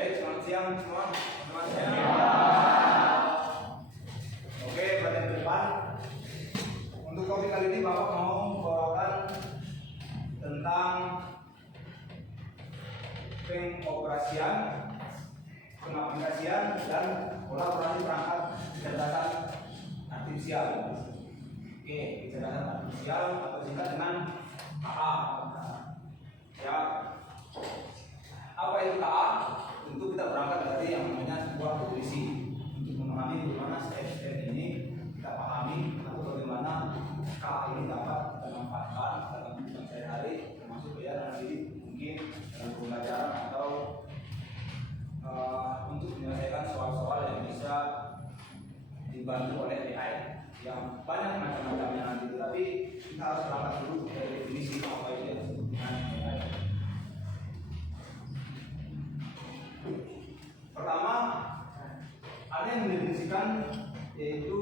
Baik, selamat siang semua. Selamat siang. Oke, perhatian ke depan. Untuk topik kali ini Bapak mau membawakan tentang pengoperasian, pengaplikasian dan kolaborasi perangkat kecerdasan artifisial. Oke, kecerdasan artifisial atau disingkat dengan KA. Ya, apa itu KA? Tentu kita berangkat dari yang namanya sebuah definisi untuk memahami bagaimana step-step ini kita pahami atau bagaimana KA ini dapat kita manfaatkan dalam kehidupan sehari-hari, termasuk ya nanti mungkin dalam pembelajaran atau untuk menyelesaikan soal-soal yang bisa dibantu oleh AI yang banyak macam-macamnya nanti. Tapi kita harus berangkat dulu dari definisi apa itu yang disebut dengan AI. Pertama, ada yang mendefinisikan yaitu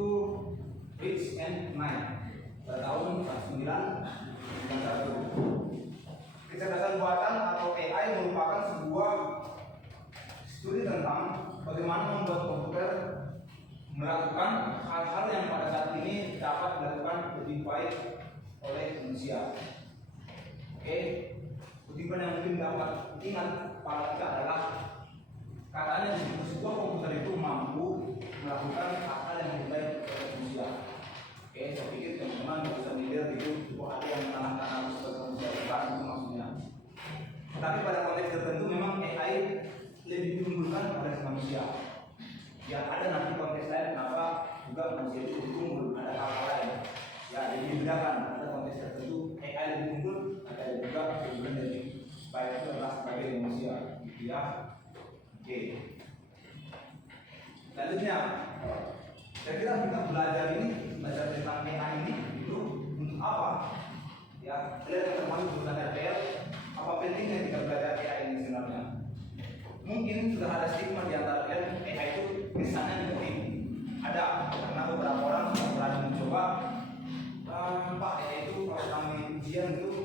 Rich and Knight pada tahun 1991. Kecerdasan buatan atau AI merupakan sebuah studi tentang bagaimana membuat komputer melakukan hal-hal yang pada saat ini dapat dilakukan lebih baik oleh manusia. Oke, kutipan yang mungkin dapat ingat pada kita adalah katanya sebuah komputer itu mampu melakukan hal yang lebih baik oleh manusia. Oke, saya pikir teman-teman bisa melihat itu ada yang mengalahkan aku sebagai manusia bukan itu maksudnya. Tapi pada konteks tertentu memang AI lebih diunggulkan pada manusia. Ya ada nanti konteks lain kenapa juga manusia itu lebih unggul, ada hal-hal lain. Ya jadi dibedakan, ada konteks tertentu AI lebih unggul, ada juga keunggulan lebih baik itu adalah sebagai manusia, gitu ya. Oke. Selanjutnya, saya kira kita belajar tentang AI ini itu untuk apa? Ya, kalian yang termasuk jurusan RPL, apa pentingnya kita belajar AI ini sebenarnya? Mungkin sudah ada stigma di antara kalian AI itu kesannya negatif. Ada, karena beberapa orang sudah berani mencoba. Pak, AI itu kalau kami ujian itu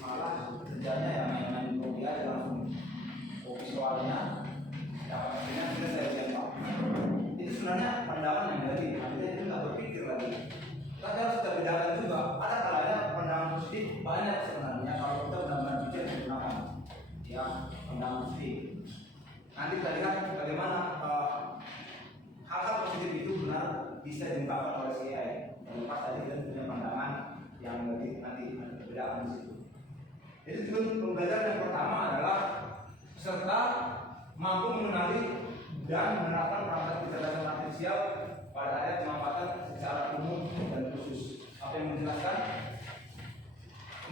malah kerjanya yang main-main kopi aja langsung kopi soalnya. Dapat dengan kita saya ujian Pak. Itu sebenarnya pandangan yang negatif. Artinya itu nggak berpikir lagi. Tapi harus kita bedakan juga. Ada kalanya pandangan positif banyak sebenarnya kalau kita benar-benar bijak menggunakan ya pandangan positif. Nanti kita lihat bagaimana hal-hal positif itu benar bisa diungkapkan oleh si AI. Lepas tadi kita punya pandangan yang negatif nanti ada perbedaan di situ. Jadi tujuan pembelajaran yang pertama adalah peserta mampu mengenali dan menerapkan perangkat kecerdasan artifisial pada area pemanfaatan secara umum dan khusus. Apa yang menjelaskan?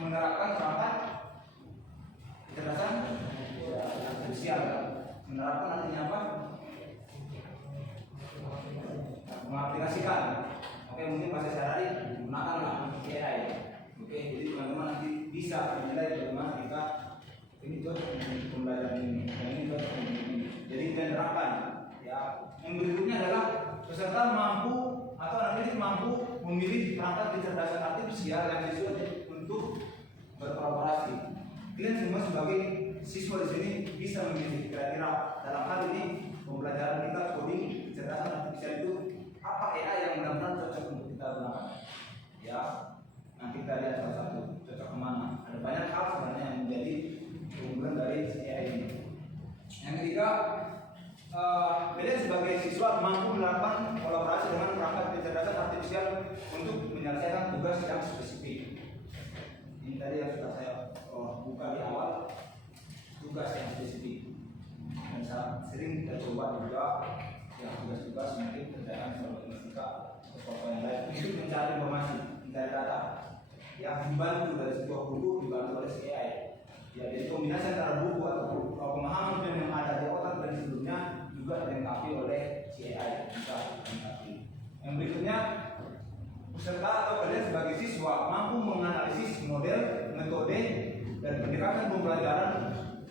Menerapkan perangkat kecerdasan artifisial. Menerapkan artinya apa? Mengaplikasikan. Oke, mungkin bahasa sehari-hari gunakanlah AI. Oke, jadi teman-teman nanti bisa menilai bagaimana kita ini cocok untuk pembelajaran ini dan ini cocok untuk ini. Jadi kita terapkan. Ya, yang berikutnya adalah peserta mampu atau nanti mampu memilih perangkat kecerdasan artifisial yang sesuai untuk berkolaborasi. Kalian semua sebagai siswa di sini bisa memilih kira-kira dalam hal ini pembelajaran kita coding kecerdasan artifisial itu apa AI yang benar-benar cocok untuk kita gunakan. Ya, nanti kita lihat salah satu cocok kemana. Ada banyak hal sebenarnya yang menjadi keunggulan dari AI ini. Yang ketiga, kalian sebagai siswa mampu melakukan kolaborasi dengan perangkat kecerdasan artifisial untuk menyelesaikan tugas yang spesifik. Ini tadi yang sudah saya buka di awal, tugas yang spesifik. Dan sering kita coba juga yang tugas-tugas mungkin kerjaan matematika atau soal yang lain untuk mencari informasi, mencari data yang dibantu dari sebuah buku dibantu oleh AI. Ya, jadi kombinasi antara buku atau pemahaman yang ada di otak dari sebelumnya juga dilengkapi oleh AI. Bisa dilengkapi. Yang berikutnya, peserta atau kalian sebagai siswa mampu menganalisis model, metode, dan pendekatan pembelajaran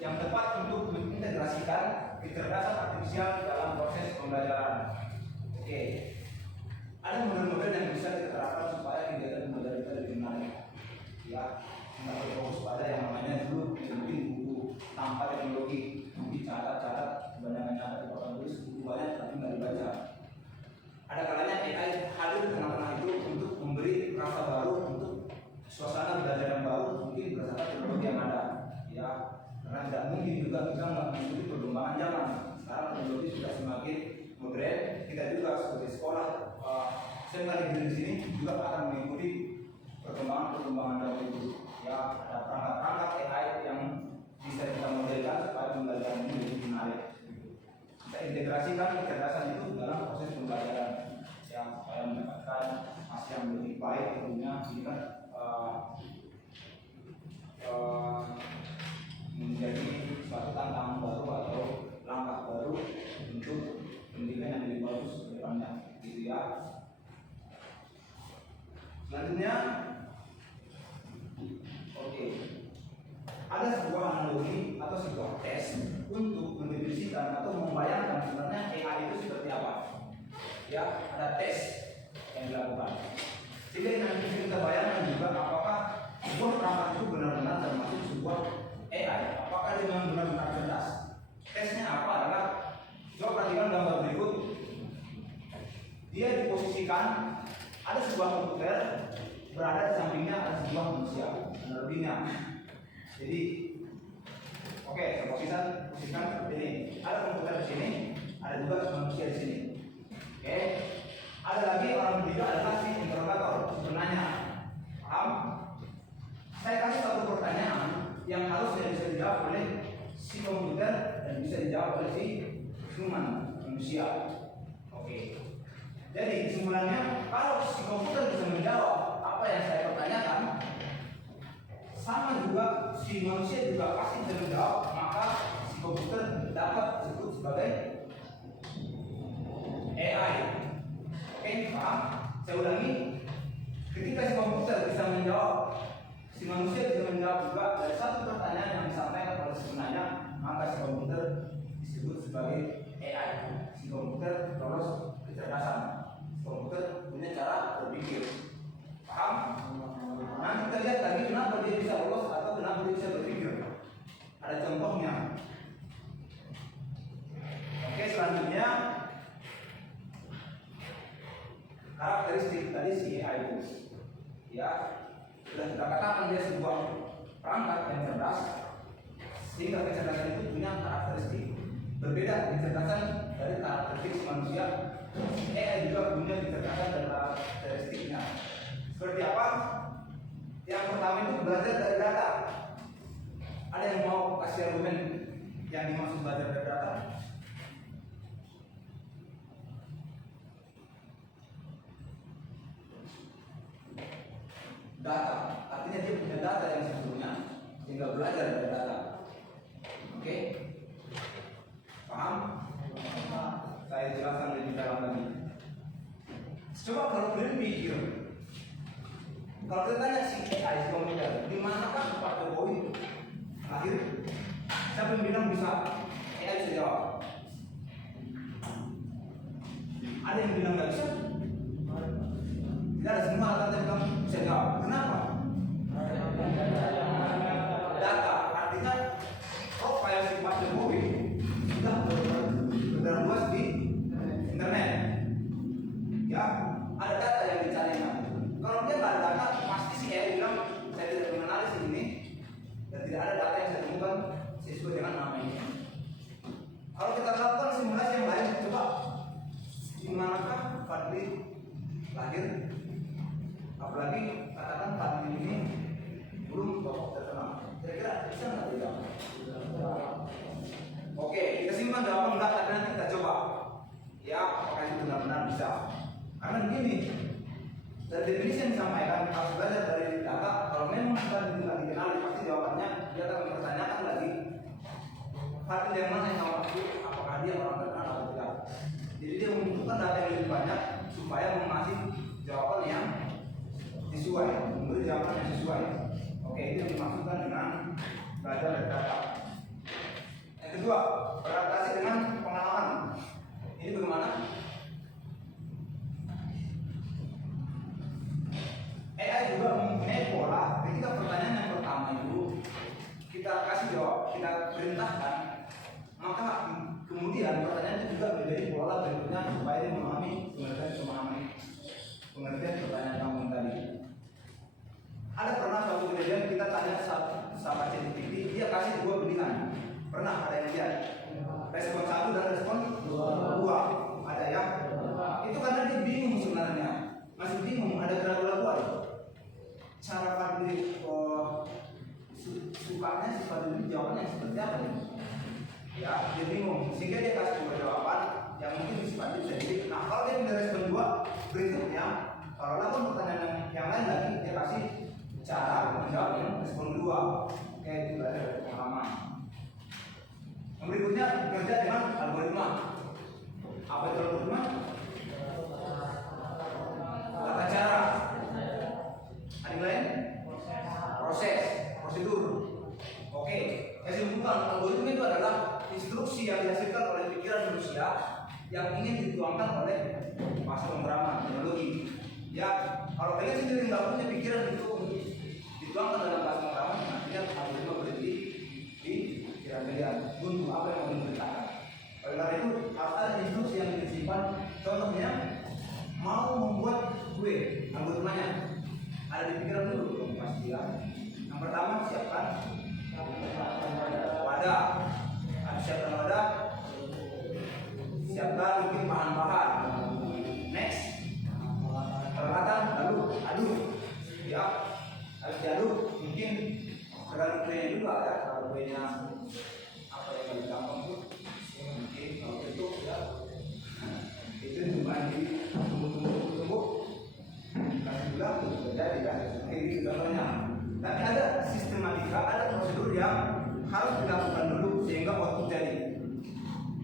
yang tepat untuk mengintegrasikan kecerdasan artifisial dalam proses pembelajaran. Oke, ada model-model yang bisa kita terapkan supaya kegiatan pembelajaran kita lebih menarik. Ya, kita fokus pada yang namanya dulu mungkin buku tanpa teknologi, catat-catat dan dan mungkin juga bisa mengikuti perkembangan zaman. Sekarang teknologi sudah semakin modern, kita juga sebagai sekolah SMK di sini juga akan mengikuti perkembangan zaman itu. Ya, ada perangkat-perangkat AI yang bisa kita modelkan supaya pembelajaran ini lebih menarik. Kita integrasikan kecerdasan itu dalam proses pembelajaran yang supaya mendapatkan hasil yang lebih baik tentunya. Ini kan menjadi suatu tantangan baru atau langkah baru untuk pendidikan yang lebih bagus ke depannya, gitu ya. Selanjutnya, oke, ada sebuah analogi atau sebuah tes untuk mendefinisikan atau membayangkan sebenarnya AI itu seperti apa. Ya, ada tes yang dilakukan. Sehingga nanti kita bayangkan juga apakah sebuah perangkat itu benar-benar termasuk sebuah AI, apakah dia memang benar-benar cerdas. Tesnya apa adalah, coba perhatikan gambar berikut. Dia diposisikan, ada sebuah komputer berada di sampingnya ada sebuah manusia, analoginya. Jadi, oke, posisikan seperti ini. Ada komputer di sini, ada juga manusia di sini. Oke, ada lagi orang ketiga adalah si interrogator, penanya. Paham? Saya kasih satu pertanyaan yang harusnya bisa dijawab oleh si komputer dan bisa dijawab oleh si human, manusia. Oke. Jadi kesimpulannya, kalau si komputer bisa menjawab apa yang saya pertanyakan, sama juga si manusia juga pasti bisa menjawab, maka si komputer dapat disebut sebagai AI. Oke, paham? Saya ulangi. Ketika si komputer bisa menjawab, si manusia bisa menjawab juga dari satu pertanyaan yang disampaikan oleh si penanya, maka si komputer disebut sebagai AI. Si komputer lolos kecerdasan. Si komputer punya cara berpikir. Paham? Nanti kita lihat lagi kenapa dia bisa lolos atau kenapa dia bisa berpikir. Ada contohnya. Oke, selanjutnya karakteristik tadi si AI itu. Ya, sudah kita katakan dia sebuah perangkat yang cerdas, sehingga kecerdasan itu punya karakteristik berbeda kecerdasan dari karakteristik manusia. AI juga punya kecerdasan dan karakteristiknya. Seperti apa? Yang pertama itu belajar dari data. Ada yang mau kasih argumen yang dimaksud belajar dari data? Data, artinya dia punya data yang sesungguhnya sehingga belajar dari data. Oke? Paham? Saya jelaskan lebih dalam lagi. Coba kalau kalian pikir, kalau kita tanya si AI komputer, di manakah Pak Jokowi lahir? Siapa yang bilang bisa AI bisa jawab? Ada yang bilang nggak bisa? Tidak ada, semua alat yang bisa jawab. Kenapa? Data, artinya profil si Pak Jokowi sudah beredar luas di internet. Ya, ada data yang dicarinya. Kalau dia nggak ada data, pasti si AI bilang saya tidak mengenali ini dan tidak ada data yang saya temukan sesuai dengan nama ini. Kalau kita lakukan simulasi yang lain, coba di manakah Fadli lahir? Apalagi katakan Fadli ini belum tokoh terkenal. Kira-kira bisa nggak tidak? Oke, kita simpan jawaban enggak, tapi nanti kita coba. Ya, apakah itu benar-benar bisa? Karena begini, dari definisi yang disampaikan harus belajar dari data. Kalau memang kita tidak dikenali, pasti jawabannya dia akan mempertanyakan lagi Fadli yang mana yang awal itu, apakah dia orang terkenal atau tidak. Jadi dia membutuhkan data yang lebih banyak supaya mengasih jawaban yang sesuai, memberi jawaban yang sesuai. Oke, itu yang dimaksudkan dengan belajar dari data. Yang kedua, beradaptasi dengan pengalaman. Ini bagaimana? AI juga mempunyai pola. Ketika pertanyaan yang pertama itu kita kasih jawab, kita perintahkan, maka kemudian pertanyaan itu juga menjadi pola berikutnya supaya dia memahami pengertian pertanyaan kamu tadi. Ada pernah suatu kejadian kita tanya sahabat CCTV, dia kasih dua pilihan. sifat ini jawabannya seperti apa nih? Ya, dia bingung. Sehingga dia kasih dua jawaban yang mungkin disifat bisa jadi. Nah, kalau dia punya respon dua, berikutnya kalau lakukan pertanyaan yang lain lagi, dia kasih cara menjawab yang respon kedua. Oke, itu dari pengalaman. Yang berikutnya bekerja dengan algoritma. Apa itu algoritma? Tata cara. Ada yang lain? Proses, prosedur. Oke, kesimpulan algoritma itu adalah instruksi yang dihasilkan oleh pikiran manusia yang ingin dituangkan oleh bahasa pemrograman teknologi. Ya, kalau kalian sendiri nggak punya pikiran untuk dituangkan dalam bahasa pemrograman, nantinya algoritma berhenti di pikiran kalian untuk apa yang mau diberitakan. Oleh karena itu harus ada instruksi yang disimpan. Contohnya, mau membuat kue, algoritmanya ada di pikiran dulu dong pasti ya. Yang pertama siapkan wadah, siapkan wadah, siapkan mungkin bahan-bahan. Next, peralatan, lalu aduk, ya. Harus diaduk, mungkin tergantung kuenya juga ya. Kalau kuenya apa yang lebih gampang tuh, mungkin kalau bentuk ya, itu cuma ditunggu-tunggu, kasih gula, jadi kan, kayak gitu contohnya. Tapi ada sistematika, ada prosedur yang harus dilakukan dulu sehingga output jadi.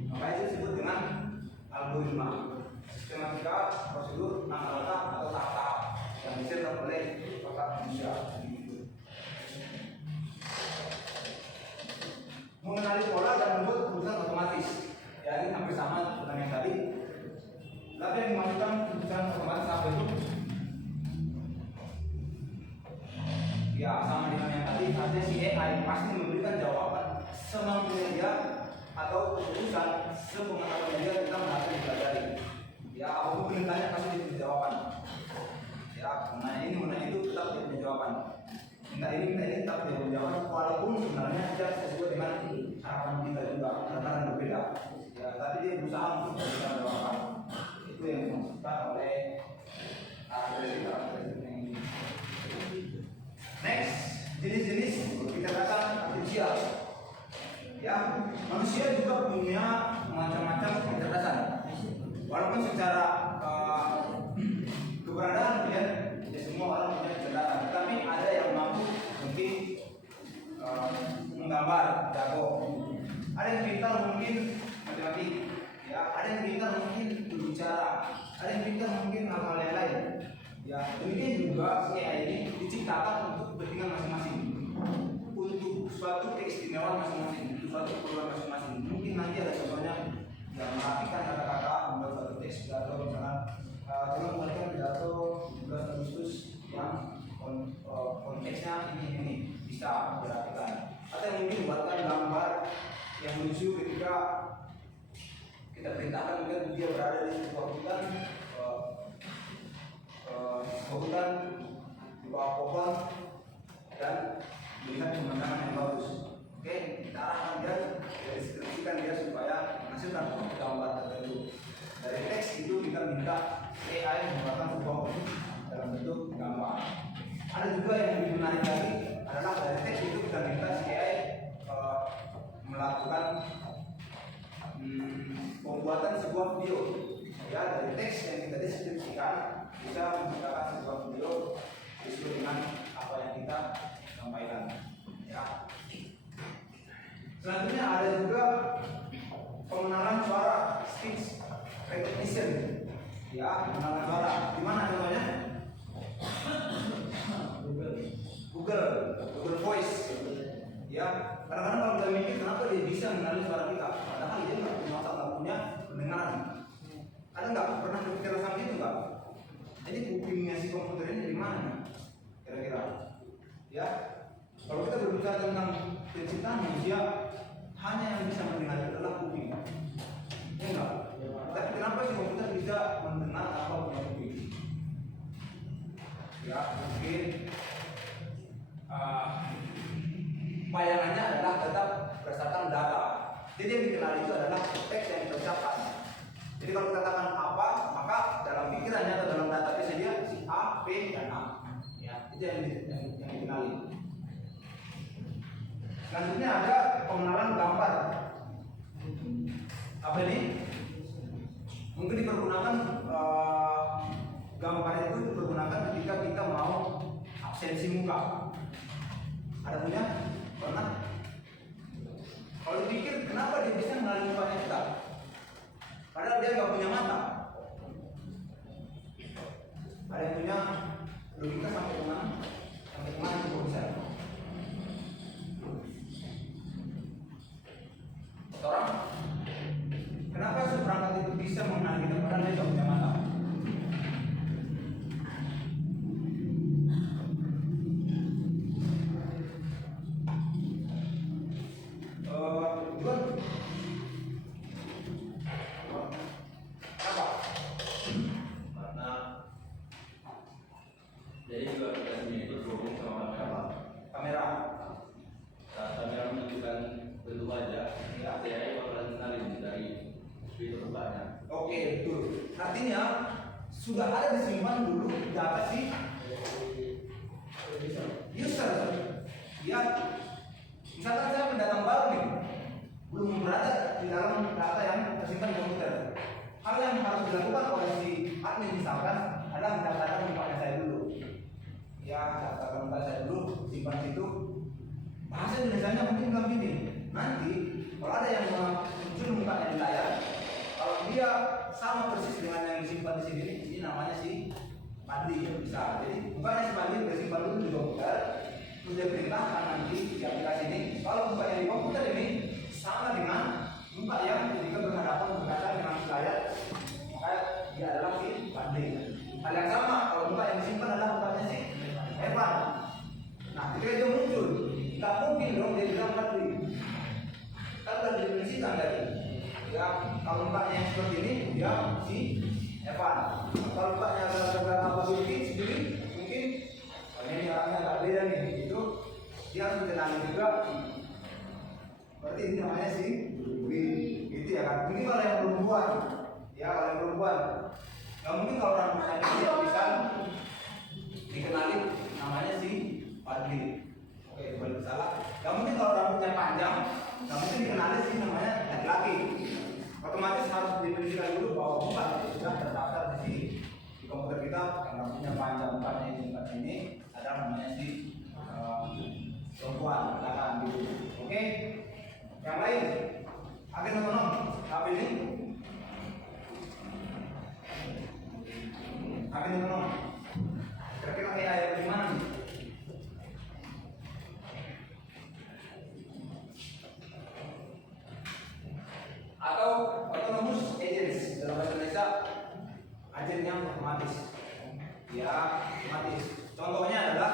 Maka itu disebut dengan algoritma. Sistematika, prosedur, langkah-langkah atau tahap-tahap yang disertai oleh otak manusia. Mengenali pola dan membuat keputusan otomatis. Ya, ini hampir sama dengan yang tadi. Tapi yang dimaksudkan keputusan otomatis apa itu? Ya, sama dengan yang tadi, artinya si AI pasti memberikan jawaban semampunya dia atau keputusan sepengetahuan dia tentang hal yang dipelajari. Ya, apapun ditanya pasti dia punya jawaban. Ya, mengenai ini, mengenai itu tetap dia punya jawaban. Minta ini tetap dia punya jawaban, walaupun sebenarnya tidak sesuai dengan harapan kita juga, karena berbeda. Ya, tapi dia berusaha untuk memberikan jawaban. Itu yang dimaksudkan oleh karakteristik ini. Next, jenis-jenis kecerdasan artifisial. Ya, manusia juga punya macam-macam kecerdasan. Walaupun secara keberadaan ya semua orang punya kecerdasan, tetapi ada yang mampu mungkin menggambar, jago. Ada yang pintar mungkin matematik, ya. Ada yang pintar mungkin berbicara, ada yang pintar mungkin hal-hal yang lain. Ya, demikian juga si AI ini diciptakan untuk kepentingan masing-masing, untuk suatu keistimewaan masing-masing, untuk suatu keperluan masing-masing. Mungkin nanti ada contohnya yang merapikan kata-kata, membuat suatu teks pidato, misalnya tolong buatkan pidato 17 Agustus yang konteksnya ini bisa dirapikan. Atau yang mungkin buatkan gambar yang lucu ketika kita perintahkan mungkin dia berada di sebuah hutan. Hutan di bawah pohon dan melihat pemandangan yang bagus. Oke, kita arahkan dia, kita deskripsikan dia supaya menghasilkan gambar tertentu. Dari teks itu kita minta AI membuatkan sebuah objek dalam bentuk gambar. Ada juga yang lebih menarik lagi adalah dari teks itu kita minta si AI melakukan pembuatan sebuah video. Ya, dari teks yang kita deskripsikan bisa menciptakan sebuah video sesuai dengan apa yang kita sampaikan. Ya. Selanjutnya ada juga pengenalan suara, speech recognition. Ya, pengenalan suara. Di mana contohnya? Google Voice. Ya, kadang-kadang kalau kita mikir kenapa dia bisa mengenali suara kita, padahal dia nggak punya otak, nggak punya pendengaran. Ada nggak pernah berpikir sampai itu nggak? Jadi kupingnya si komputer ini dari mana? Kira-kira? Ya, kalau kita berbicara tentang penciptaan manusia, hanya yang bisa mendengar adalah kuping. Ya enggak? Tapi kenapa si komputer bisa mendengar tanpa punya kuping? Ya, mungkin bayangannya adalah tetap berdasarkan data. Jadi yang dikenal itu adalah teks yang terucapkan. Jadi kalau kita katakan apa, maka dalam pikirannya atau dalam database dia si A, B, dan A. Ya, itu yang dikenali. Selanjutnya ada pengenalan gambar. Apa ini? Mungkin dipergunakan gambar itu dipergunakan ketika kita mau absensi muka. Ada punya? Pernah? Kalau dipikir kenapa dia bisa mengenali mukanya kita? Padahal dia nggak punya mata. Ada yang punya logika sampai kemana? Sampai kemana itu bisa? Orang? Kenapa seperangkat itu bisa mengenali kita padahal dia nggak punya mata? Oke, betul. Artinya sudah ada disimpan dulu data si user. Ya, misalkan saya pendatang baru nih, belum berada di dalam data yang tersimpan di komputer. Hal yang harus dilakukan oleh si admin misalkan adalah mendaftarkan mukanya saya dulu. Ya, daftarkan muka saya dulu, simpan situ. Bahasa Indonesianya mungkin bilang gini. Nanti kalau ada yang muncul mukanya di layar, kalau dia sama persis dengan yang disimpan di sini, ini namanya si Padli bisa. Jadi mukanya si Padli bersimpan dulu di komputer, terus dia perintahkan nanti di aplikasi ini. Kalau mukanya di komputer ini sama dengan muka yang ketika berhadapan dengan layar, maka dia adalah si Padli. Hal yang sama kalau muka yang disimpan adalah mukanya si Evan. Nah, ketika dia muncul, tak mungkin dong dia bilang Padli. Kan sudah didefinisikan tadi. Ya, kalau mukanya yang seperti ini dia si Evan. Kalau mukanya agak apa sendiri mungkin ini orangnya agak beda nih. Itu dia harus dikenali juga. Berarti ini namanya si gitu ya kan. Mungkin kalau yang perempuan, ya kalau yang perempuan, nggak mungkin kalau orang mukanya dia bisa dikenali namanya si Padli. Oke, boleh salah. Nggak mungkin kalau rambutnya panjang, nggak mungkin dikenali sih namanya laki-laki. Otomatis harus didefinisikan dulu bahwa muka itu sudah terdaftar di komputer kita yang rambutnya panjang, mukanya ini adalah namanya si perempuan, silakan gitu. Oke, yang lain, agen otonom, apa ini? Agen otonom. Kira-kira kayak ayat gimana nih? Atau autonomous agents dalam bahasa Indonesia, agen yang otomatis. Ya, otomatis. Contohnya adalah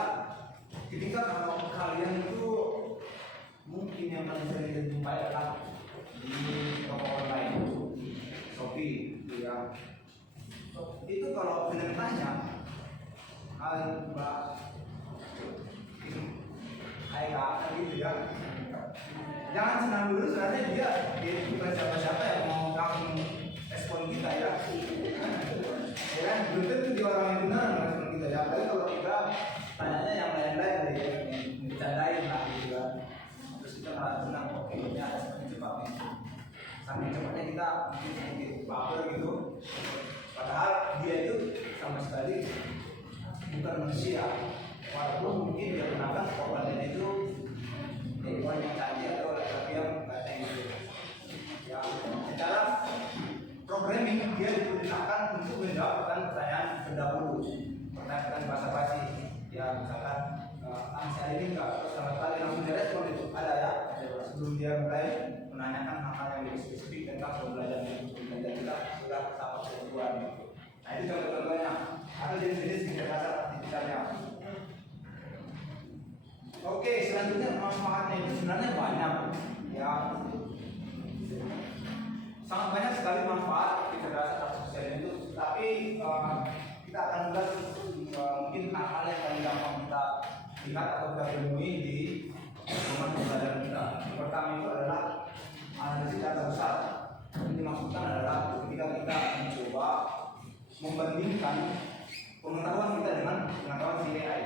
ketika kalau kalian itu mungkin yang paling sering dijumpai adalah di toko online, Shopee, ya. Itu kalau kalian tanya, Mbak, Kak, gitu ya. Jangan senang dulu, sebenarnya dia bukan siapa-siapa yang mau langsung respon kita ya. Ya kan, belum tentu dia orang yang benar respon kita ya. Tapi kalau kita tanyanya yang lain-lain, yang bercandain lah gitu kan. Terus kita malah senang, oke, ini ada semakin cepat nih. Saking cepatnya kita mungkin sedikit baper gitu. Padahal dia itu sama sekali bukan manusia. Walaupun mungkin dia gunakan korbannya itu hewan yang canggih atau laki yang nggak canggih. Ya, secara programming dia digunakan untuk menjawabkan pertanyaan pendahulu, pertanyaan basa-basi. Ya, misalkan saya ini nggak terus sama sekali langsung direspon itu ada ya. Sebelum dia mulai menanyakan hal-hal yang lebih spesifik tentang pembelajaran kita sudah sama ketentuan. Nah itu contoh-contohnya. Ada jenis-jenis kecerdasan artifisialnya. Oke, selanjutnya manfaatnya itu sebenarnya banyak, ya. Sangat banyak sekali manfaat kecerdasan artifisial itu. Tapi kita akan bahas mungkin hal-hal yang paling gampang kita lihat atau kita temui di teman pembelajaran kita. Yang pertama itu adalah analisis data besar. Ini dimaksudkan adalah ketika kita mencoba membandingkan pengetahuan kita dengan pengetahuan si AI.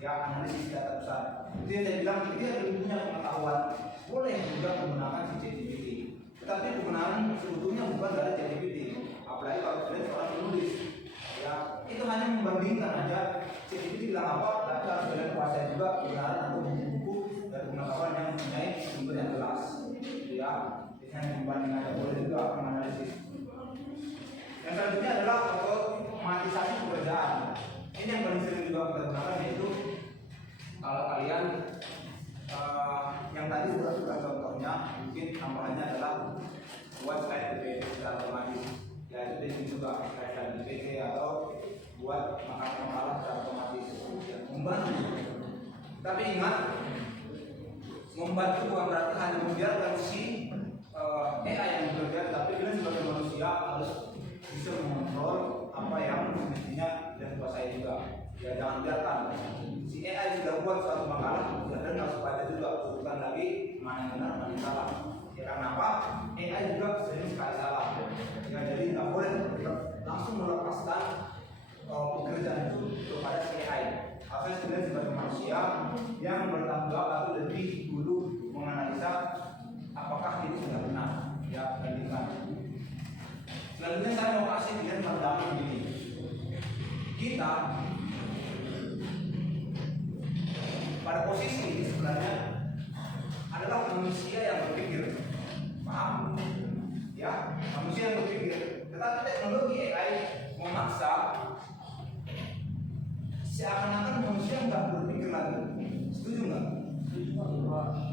Ya, analisis data besar. Itu yang saya bilang dia belum punya pengetahuan, boleh juga menggunakan si ChatGPT. Tetapi penggunaan sebetulnya bukan dari ChatGPT, apalagi kalau kalian seorang penulis. Ya, itu hanya membandingkan aja ChatGPT bilang apa, tapi harus kalian kuasai juga kebenaran atau buku dan pengetahuan yang mempunyai sumber yang jelas. Ya, hanya membanding aja, boleh juga menganalisis. Yang selanjutnya adalah otomatisasi pekerjaan. Ini yang paling sering juga kita gunakan, yaitu kalau kalian yang tadi sudah contohnya, mungkin tambahannya adalah buat slide PPT secara otomatis. Ya, itu juga slide PPT atau buat makalah secara otomatis. Ya, membantu. Tapi ingat, membantu bukan berarti hanya membiarkan si AI yang bekerja, tapi kalian sebagai manusia harus bisa mengontrol apa yang mestinya dan kuasai juga. Ya, jangan biarkan si AI sudah buat suatu makalah, dan harus baca juga, bukan lagi mana yang benar, mana yang salah. Ya, karena apa? AI juga sering sekali salah. Ya, jadi tidak boleh langsung melepaskan pekerjaan itu kepada si AI. Harusnya kalian sebagai manusia yang bertanggung jawab atau lebih dulu menganalisa apakah itu sudah benar. Ya, bandingkan. Selanjutnya saya mau kasih kalian pandangan begini. Kita pada posisi ini sebenarnya adalah manusia yang berpikir, paham? Ya, manusia yang berpikir. Tetapi teknologi AI memaksa seakan-akan manusia nggak berpikir lagi. Setuju nggak?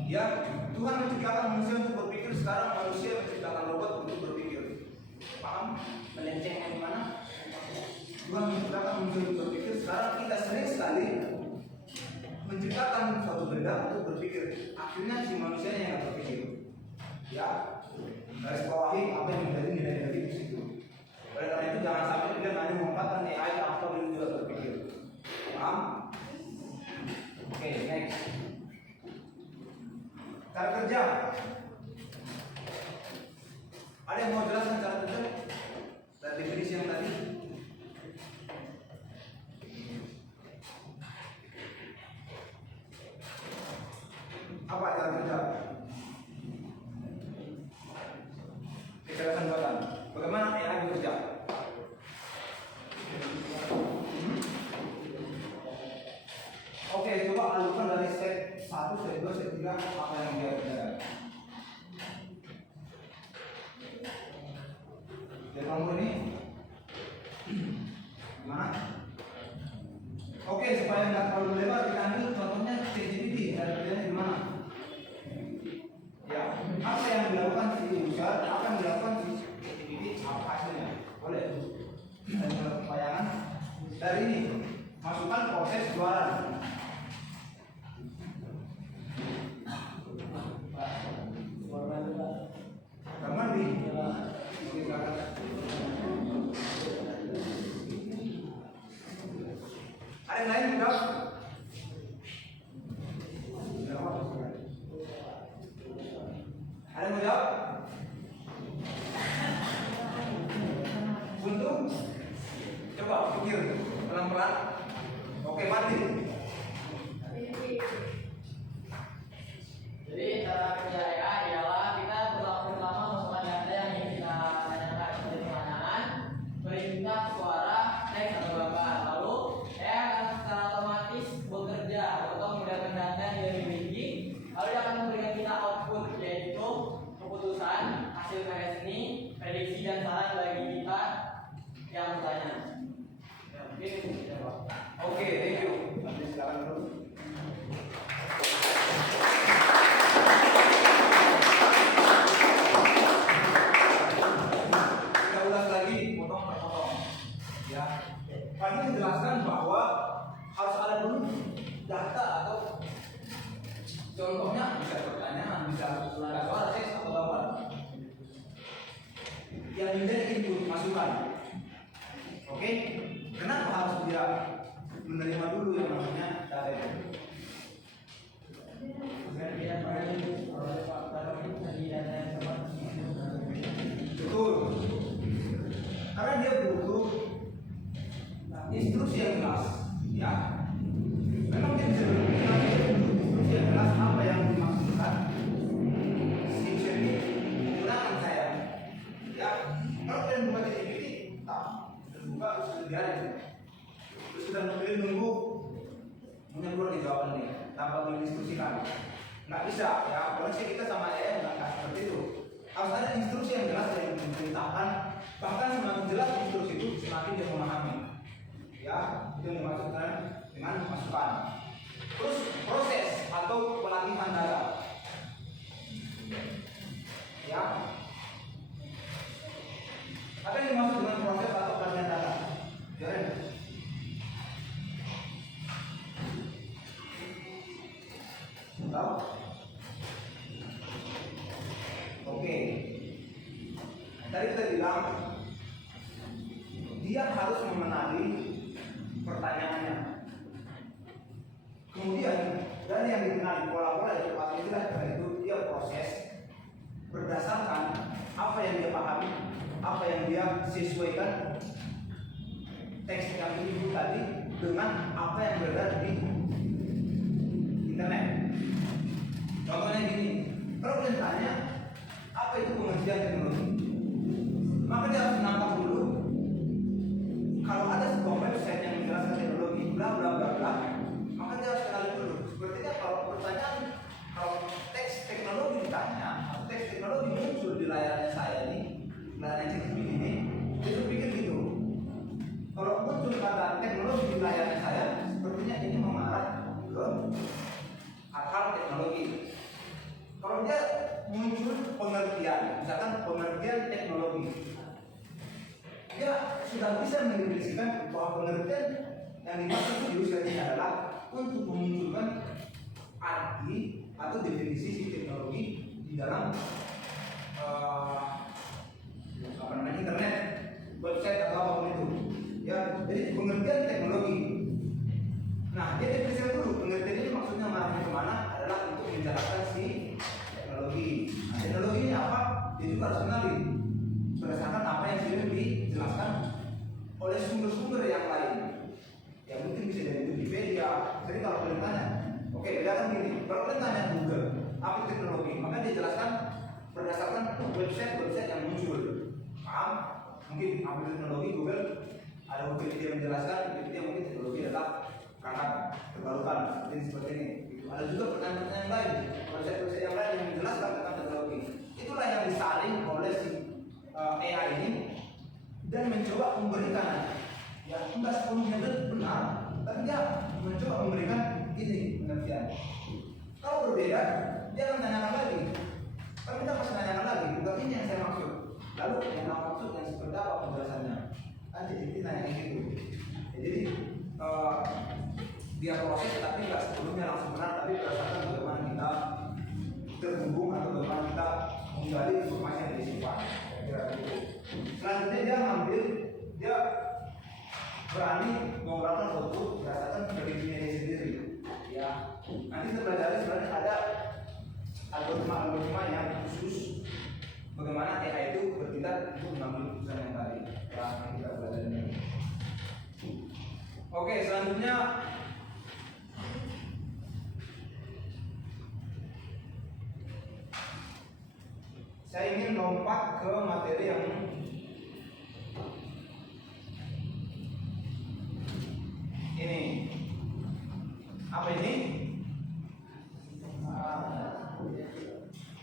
Ya, Tuhan menciptakan manusia untuk berpikir. Sekarang manusia menciptakan robot untuk berpikir. Paham? Melencengnya di mana? Tuhan menciptakan manusia untuk berpikir. Sekarang kita sering sekali menciptakan suatu benda untuk berpikir. Akhirnya si manusia yang berpikir. Ya, garis bawahi apa yang menjadi nilai dari di situ. Oleh karena itu jangan sampai kita hanya memanfaatkan AI atau dia juga berpikir. Paham? Oke, next. Cara kerja. Ada yang mau jelaskan cara kerja? Dan definisi yang tadi? Apa cara kerja? Kejelasan buatan. Bagaimana AI bekerja? Oke, coba alurkan dari step 1, step 2, step 3 apa yang dia kerjakan. Step nomor ini gimana? Oke, supaya nggak terlalu lebar kita ambil contohnya ChatGPT. Cara kerjanya gimana? Ya, apa yang dilakukan si user, apa yang dilakukan si ChatGPT, apa hasilnya? Boleh. Dan bayangan dari ini masukkan proses jualan. Kamar di ada yang lain tidak? Ada yang mau jawab? Untuk coba pikir pelan-pelan. Oke, mati. Jadi cara kerja AI ialah kita pertama masukkan data yang ingin kita tanyakan seperti pertanyaan, perintah suara, teks atau gambar. Lalu AI akan secara otomatis bekerja untuk menggunakan data yang dia miliki. Lalu dia akan memberikan kita output, yaitu keputusan, hasil karya seni, prediksi dan saran bagi kita yang bertanya. Ya, mungkin itu saja, Pak. Oke, thank you. Nanti silakan terus. Kita ulas lagi potong per potong. Ya, tadi menjelaskan bahwa harus ada dulu data atau contohnya bisa pertanyaan, bisa suara, teks atau gambar. Yang menjadi input masukan. Oke, kenapa harus dia menerima dulu yang namanya data itu? Betul. Karena dia butuh instruksi yang jelas, ya. Memang dia bisa instruksi yang jelas biarin. Terus kita nunggu punya keluar di jawaban nih tanpa menginstruksikan. Nggak bisa ya, koneksi kita sama AI nggak seperti itu. Harus ada instruksi yang jelas yang diperintahkan. Bahkan semakin jelas instruksi itu semakin dia memahami. Ya, itu yang dimaksudkan dengan masukan. Terus proses atau pelatihan data. Ya, apa yang dimaksud dengan proses atau pelatihan data? Jaren. Tahu? Oke. Tadi kita bilang dia harus mengenali pertanyaannya. Kemudian dari yang dikenali pola-pola itu itu dia proses berdasarkan apa yang dia pahami, apa yang dia sesuaikan teks yang ini tadi dengan apa yang berada di internet. Contohnya gini, kalau kalian tanya apa itu pengertian teknologi, maka dia harus menangkap dulu. Kalau ada sebuah website yang menjelaskan teknologi, bla bla bla bla, maka dia harus kenali dulu. Sepertinya kalau pertanyaan, kalau teks teknologi ditanya, teks teknologi muncul di layarnya saya ini, layarnya CCTV ini, dia pikir gitu. Kalau muncul kata teknologi di layarnya saya, sepertinya ini mengarah ke hal teknologi. Kalau dia muncul pengertian, misalkan pengertian teknologi, dia sudah bisa mendefinisikan bahwa pengertian yang dimaksud di ini adalah untuk memunculkan arti atau definisi si teknologi di dalam internet, website atau apapun itu. Ya, jadi pengertian teknologi. Nah, dia definisikan dulu pengertian ini maksudnya mengarah kemana adalah untuk menjelaskan si teknologi. Nah, teknologi ini apa? Dia juga harus kenali berdasarkan apa yang sudah dijelaskan oleh sumber-sumber yang lain. Ya mungkin bisa dari Wikipedia. Jadi kalau kalian tanya, oke, kan gini. Kalau kalian tanya Google, apa teknologi? Maka dia jelaskan berdasarkan website yang muncul. Paham? Mungkin ambil teknologi Google, ada Wikipedia menjelaskan, Wikipedia mungkin teknologi adalah perangkat terbarukan seperti ini. Ada juga pertanyaan-pertanyaan yang lain, website yang lain yang menjelaskan tentang teknologi. Itulah yang disaring oleh si AI ini dan mencoba memberikan, ya enggak sepenuhnya benar, tapi dia mencoba memberikan ini pengertian. Kalau berbeda, dia akan tanyakan lagi. Tapi kita masih tanyakan lagi, bukan ini yang saya maksud. Lalu yang saya maksud yang seperti apa penjelasannya? Kan jadi nanya gitu. Jadi dia proses tapi nggak sepenuhnya langsung benar, tapi berdasarkan bagaimana kita terhubung atau bagaimana kita menggali informasi yang disimpan. Selanjutnya dia berani menggunakan foto berdasarkan dirinya sendiri. Ya, nanti kita pelajari sebenarnya ada algoritma yang khusus bagaimana AI itu bertindak untuk mengambil keputusan yang tadi. Yang kita pelajari ini. Oke, selanjutnya saya ingin lompat ke materi yang ini. Apa ini?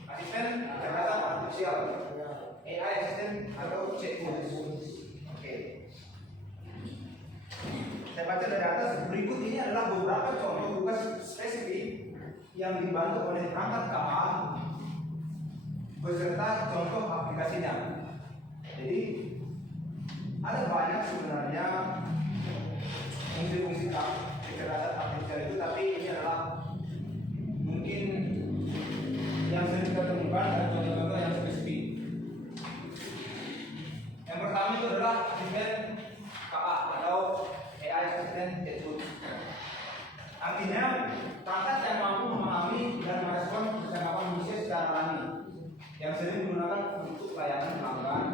Asisten kecerdasan artifisial, AI asisten atau chatbot. Oke. Saya baca dari atas. Berikut ini adalah beberapa contoh tugas spesifik yang dibantu oleh perangkat KA beserta contoh aplikasinya. Jadi ada banyak sebenarnya fungsi-fungsi kecerdasan artifisial itu, tapi ini adalah mungkin yang sering kita temukan dan contoh-contoh yang spesifik. Yang pertama itu adalah asisten KA atau AI Assistant Chatbot. Artinya perangkat yang mampu memahami dan merespon percakapan manusia secara alami, yang sering digunakan untuk layanan pelanggan,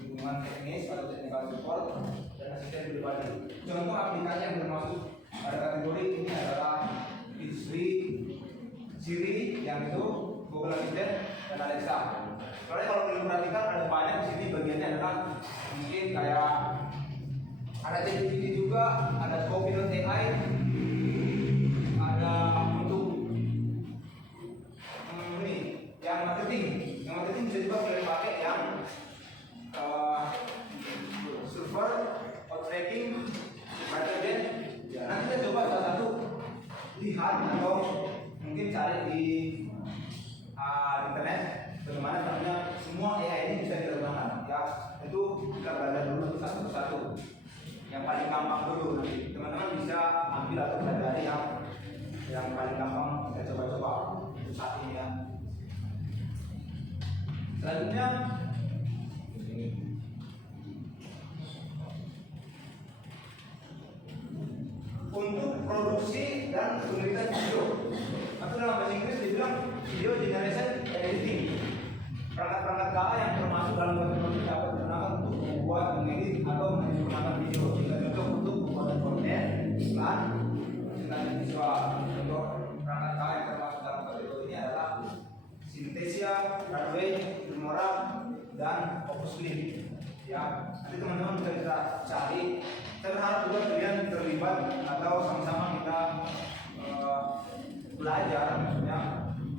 dukungan teknis atau technical support, dan asisten pribadi. Contoh aplikasi yang termasuk pada kategori ini adalah Siri, yang itu Google Assistant dan Alexa. Soalnya kalau kalian perhatikan ada banyak di sini bagiannya adalah mungkin kayak Ada ChatGPT juga, ada Copilot.ai, ada untuk ini yang marketing. Yang marketing bisa juga boleh pakai yang server, tracking, marketing. Ya, nanti kita coba salah satu lihat atau mungkin cari di internet bagaimana caranya semua AI ini bisa digunakan. Ya, itu kita belajar dulu satu persatu. Yang paling gampang dulu, nanti teman-teman bisa ambil atau pelajari yang paling gampang kita coba-coba untuk saat ini ya. Selanjutnya untuk produksi dan penulisan video atau dalam bahasa Inggris dibilang video generation editing. Perangkat-perangkat KA yang termasuk dalam kategori dapat digunakan untuk membuat, mengedit atau menyempurnakan video jika cocok untuk pembuatan konten, iklan, presentasi visual. Contoh perangkat KA yang termasuk dalam kategori ini adalah Synthesia, Runway, Filmora, dan Focus Clip. Ya, nanti teman-teman bisa cari. Saya berharap juga kalian terlibat atau sama-sama kita belajar, maksudnya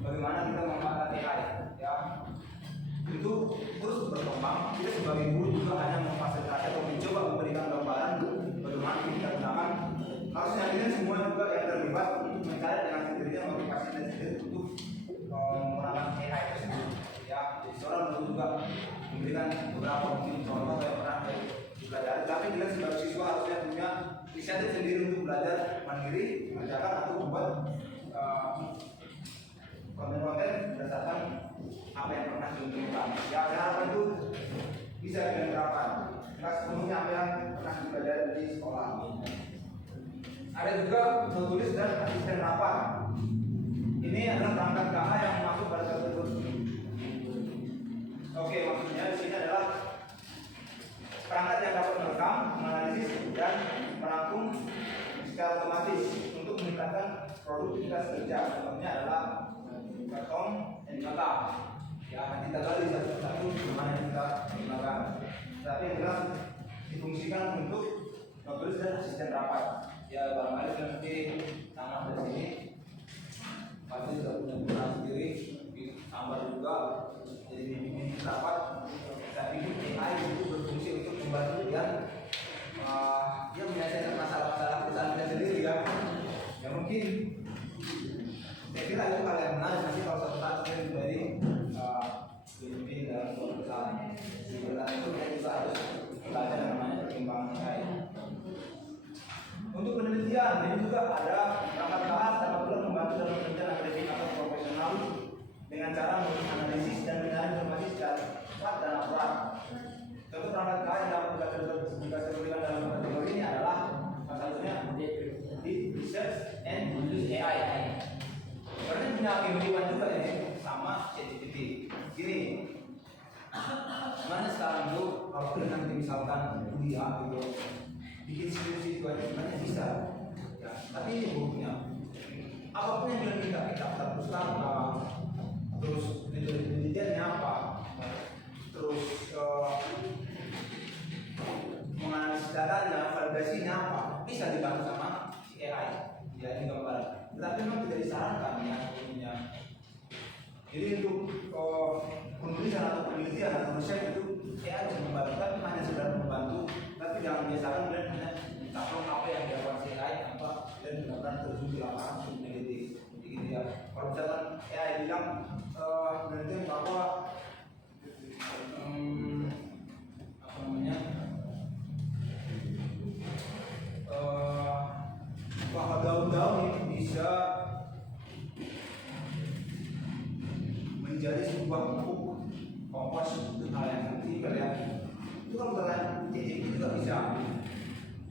bagaimana kita memanfaatkan AI. Ya, itu terus berkembang. Kita sebagai guru juga hanya memfasilitasi atau mencoba memberikan gambaran bagaimana kita gunakan. Harusnya kalian semua juga yang terlibat untuk mencari dengan sendirinya motivasi dan sendiri untuk menggunakan AI tersebut. Ya, jadi seorang guru juga memberikan beberapa mungkin contoh yang pernah belajar. Tapi kita sebagai siswa harusnya punya inisiatif sendiri untuk belajar mandiri, mengerjakan atau membuat konten-konten berdasarkan apa yang pernah dilakukan. Ya, harapan itu bisa dengan terapkan. Tidak sepenuhnya apa yang pernah dipelajari di sekolah. Ada juga penulis dan asisten rapat. Ini adalah perangkat KA yang masuk pada kategori. Oke, maksudnya di sini adalah perangkat yang dapat merekam, menganalisis dan merangkum secara otomatis untuk meningkatkan produktivitas kerja. Contohnya adalah Karton dan Nota. Ya, nanti kita gali satu-satu bagaimana kita gunakan. Tapi yang jelas difungsikan untuk penulis dan asisten rapat. Ya, barangkali nanti sama dari sini pasti sudah punya peran sendiri, tambah juga jadi bimbing rapat. Saya pikir AI itu berfungsi untuk membantu dia menyelesaikan masalah-masalah perusahaan kita sendiri ya. Ya mungkin saya kira itu hal yang menarik nanti kalau suatu saat kita menjadi pemimpin dalam sebuah perusahaan. Di perusahaan itu kita juga harus belajar yang namanya pertimbangan AI. Untuk penelitian ini juga ada perangkat bahas dapat pula membantu dalam penelitian akademik atau profesional dengan cara menganalisis dan mencari informasi secara cepat dan akurat. Contoh perangkat KA yang dapat dikategorikan dalam kategori ini adalah salah satunya di research and use AI. Karena punya kehidupan juga ini sama ChatGPT. Gini, sebenarnya sekarang itu kalau kalian nanti misalkan kuliah gitu, bikin skripsi itu aja sebenarnya bisa. Ya, tapi ini bukunya. Apapun yang bilang kita daftar pustaka, terus penelitiannya apa, terus menganalisis datanya, validasinya apa, bisa dibantu sama si AI. Ya, ini gambaran. Tetapi memang tidak disarankan ya umumnya. Jadi untuk penulisan atau penelitian atau riset itu AI bisa membantu, tapi hanya sekedar membantu. Tapi jangan biasakan kalian hanya tahu apa yang dilakukan si AI tanpa dan benar-benar terjun di lapangan untuk meneliti. Gitu ya. Kalau misalkan AI bilang penelitian bahwa apa namanya bahwa daun-daun ini bisa menjadi sebuah pupuk kompos untuk hal yang nanti kalian itu kalau kalian CCP juga bisa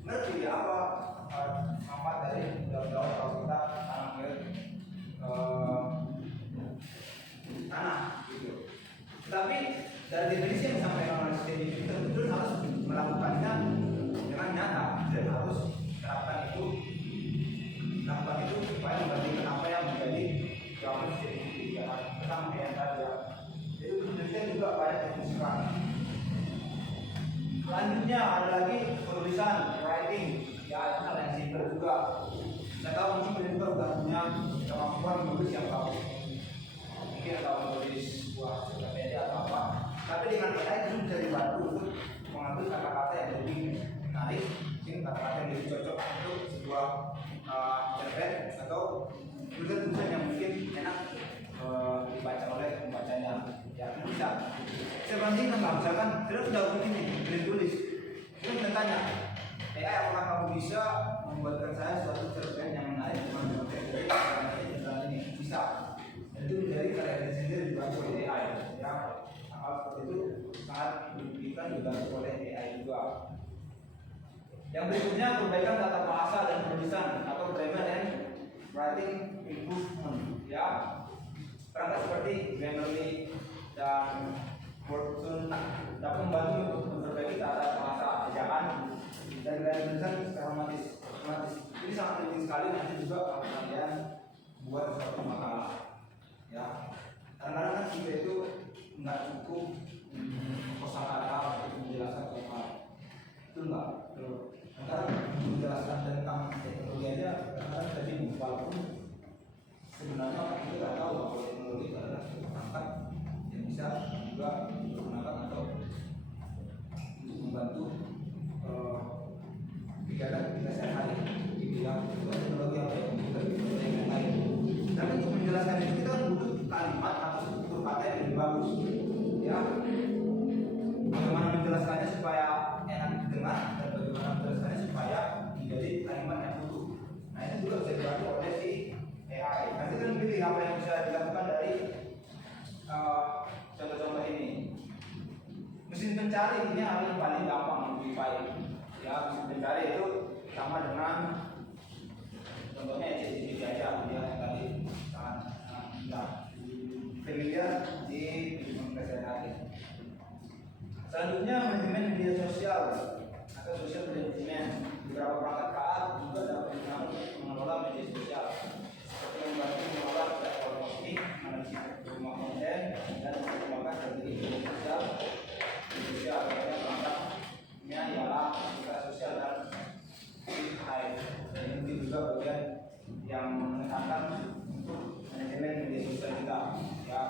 ngerti ya apa manfaat dari daun-daun kalau kita tanam ke tanah gitu. Tapi dari definisi yang disampaikan oleh CCP itu betul harus melakukannya dengan nyata dan harus lakukan itu supaya membandingkan apa yang menjadi jawaban CCTV ya tentang yang tadi ya. Jadi penelitian juga banyak difungsikan. Selanjutnya ada lagi penulisan typing, ya itu hal yang simpel juga. Saya tahu mungkin kalian juga udah punya kemampuan menulis yang bagus, mungkin atau menulis sebuah media atau apa. Tapi dengan AI itu bisa dibantu untuk mengambil kata-kata yang lebih menarik, mungkin kata-kata yang lebih cocok untuk sebuah cerpen atau tulisan yang mungkin enak dibaca oleh pembacanya. Ya bisa. Saya bandingkan lah, misalkan saya sudah begini, tulis, kita bertanya, AI apakah kamu bisa membuatkan saya suatu cerpen yang menarik dengan cerpen ini? Bisa. Dan itu menjadi karya sendiri dibantu oleh AI. Ya, hal seperti itu sangat diberikan dibantu oleh AI juga. Yang berikutnya perbaikan tata bahasa dan penulisan atau grammar and writing improvement. Ya, perangkat seperti Grammarly dan Wordtune dapat membantu untuk memperbaiki tata bahasa, ejaan, dan gaya tulisan secara otomatis. Ini sangat penting sekali nanti juga kalau kalian buat suatu makalah. Ya, kadang-kadang kan kita itu nggak cukup kosakata untuk menjelaskan soal itu enggak. Sekarang menjelaskan tentang teknologi aja kadang-kadang kita bingung, walaupun sebenarnya kita nggak tahu bahwa teknologi itu adalah suatu perangkat yang bisa juga digunakan atau untuk membantu kegiatan kita sehari-hari di bidang teknologi apa ya, komputer dan yang lain. Tapi untuk menjelaskan itu kita butuh kalimat atau struktur kata yang lebih bagus. Ya, bagaimana menjelaskannya supaya enak didengar dan bagaimana menjelaskannya supaya menjadi kalimat yang utuh. Nah ini juga bisa dibantu oleh si AI. Nanti kan pilih apa yang bisa dilakukan dari contoh-contoh ini. Mesin pencari ini hal yang paling gampang baik. Ya, mesin pencari itu sama dengan contohnya ChatGPT aja, dia yang tadi sangat familiar di kehidupan sehari-hari. Selanjutnya manajemen media sosial atau social management. Beberapa perangkat KA juga dapat digunakan untuk mengelola media sosial, seperti membantu mengelola platform posting, analisis rumah konten, dan mengembangkan strategi media sosial. Artinya perangkatnya ialah media sosial dan AI. Dan ini juga bagian yang menekankan untuk manajemen media sosial kita. Ya,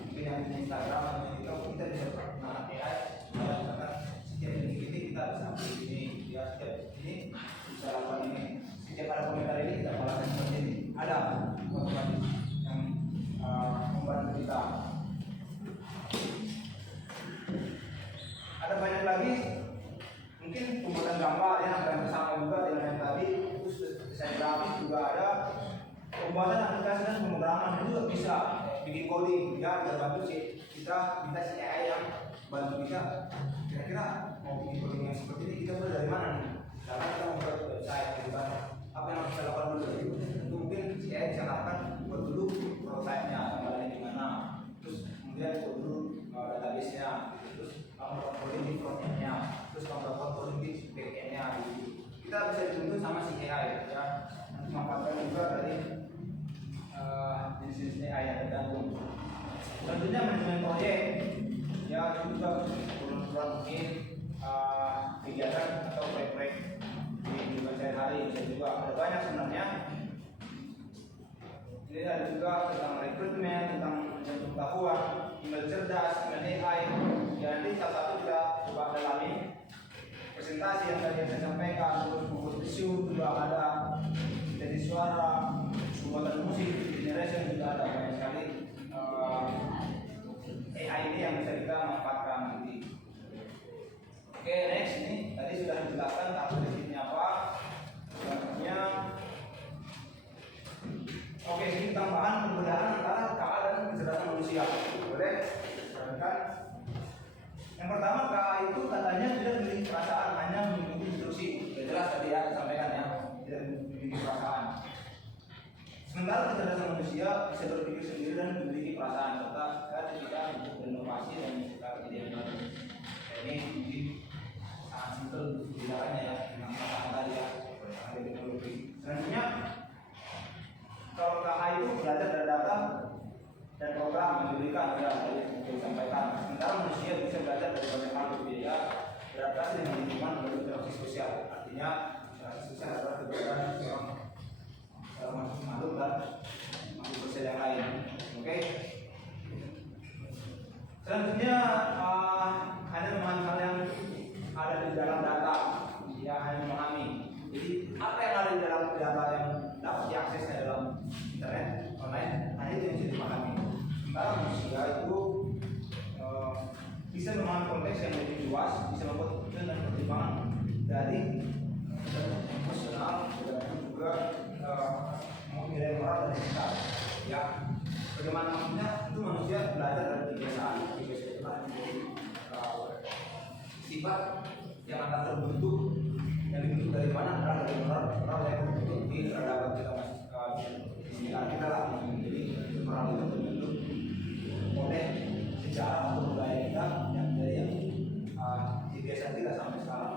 mungkin yang di Instagram atau di TikTok kita bisa menggunakan AI. Ya, misalkan setiap ini kita bisa ambil ini, ya setiap ini bisa lakukan ini. Setiap ada komentar ini kita melakukan seperti ini. Ada otomatis yang membantu kita. Ada banyak lagi, mungkin pembuatan gambar yang akan bersama juga dengan yang tadi, terus desain grafis juga ada, pembuatan aplikasi dan pemrograman juga bisa, bikin coding, ya terbantu sih kita minta si AI yang bantu kita. Kira-kira mau bikin coding yang seperti ini kita mulai dari mana nih? Karena kita membuat website, gitu kan? Apa yang harus kita lakukan dulu? Itu mungkin si AI bisa lakukan buat dulu prototype-nya, gambarnya di mana, terus kemudian buat dulu database-nya. Kamu coding di front-end-nya, terus kamu coding di back-end-nya gitu. Kita bisa dituntut sama si AI ya, nanti manfaatkan juga dari jenis AI yang tergantung. Tentunya manajemen proyek ya, itu juga kebetulan mungkin kegiatan atau proyek-proyek di kehidupan sehari-hari bisa juga ada banyak sebenarnya. Ini ada juga tentang rekrutmen, tentang pengetahuan, email cerdas, email AI. Ya, nanti salah satu kita coba dalami presentasi yang tadi saya sampaikan, terus buku isu juga ada, jadi suara, pembuatan musik, generation juga ada banyak sekali AI ini yang bisa kita manfaatkan nanti. Oke, next ini tadi sudah dijelaskan karakteristiknya apa, selanjutnya. Oke, ini tambahan perbedaan antara KA dan kecerdasan manusia. Boleh? Perhatikan. Yang pertama, KA itu katanya tidak memiliki perasaan, hanya mengikuti instruksi. Sudah jelas tadi ya, disampaikan ya, tidak memiliki perasaan. Sementara kecerdasan manusia bisa berpikir sendiri dan memiliki perasaan, serta ketika untuk berinovasi dan menciptakan ide yang baru. Ini mungkin sangat simpel tindakannya ya, dengan kata tadi ya, ada teknologi. Selanjutnya, kalau KA itu belajar dari data dan program yang diberikan ya, yang disampaikan. Sementara manusia bisa belajar dari banyak hal berbeda, beradaptasi dengan lingkungan melalui interaksi sosial. Artinya bisa adalah keberadaan seorang makhluk dan makhluk sosial yang lain. Oke. Selanjutnya hanya memahami hal yang ada di dalam data, ya hanya memahami. Jadi apa yang ada di dalam data yang dapat diakses dalam internet online, hanya itu yang bisa dipahami. Sementara manusia itu bisa memahami konteks yang lebih luas, bisa membuat keputusan dan pertimbangan dari emosional dan juga menilai moral dari kita. Ya, bagaimana maksudnya itu manusia belajar dari kebiasaan itulah menjadi sifat yang akan terbentuk, yang dibentuk dari mana adalah dari moral yang terbentuk di peradaban kita di kita lah. Jadi moral itu terbentuk oleh sejarah atau budaya kita yang dari yang kebiasaan kita sampai sekarang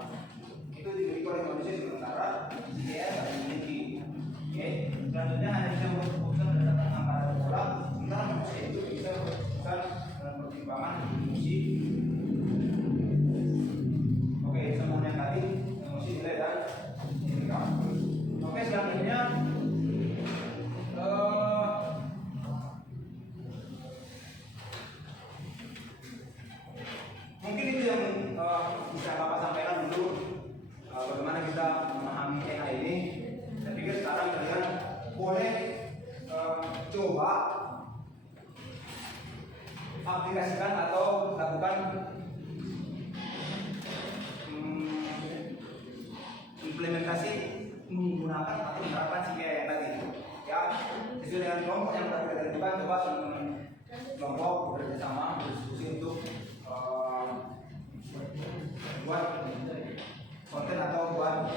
itu dimiliki oleh manusia sementara dia tidak dimiliki. Oke, selanjutnya hanya bisa membuat keputusan berdasarkan angka dan pola. Sementara manusia itu bisa berkeputusan dengan pertimbangan emosi. Oke, semuanya tadi emosi, nilai dan etika. Oke, selanjutnya mungkin itu yang bisa Bapak sampaikan dulu bagaimana kita memahami AI ini. Saya pikir sekarang kalian boleh coba aplikasikan atau lakukan implementasi menggunakan atau menerapkan si AI tadi. Ya, sesuai dengan kelompok yang tadi kita tentukan, coba kelompok bekerja sama berdiskusi untuk buat konten atau buat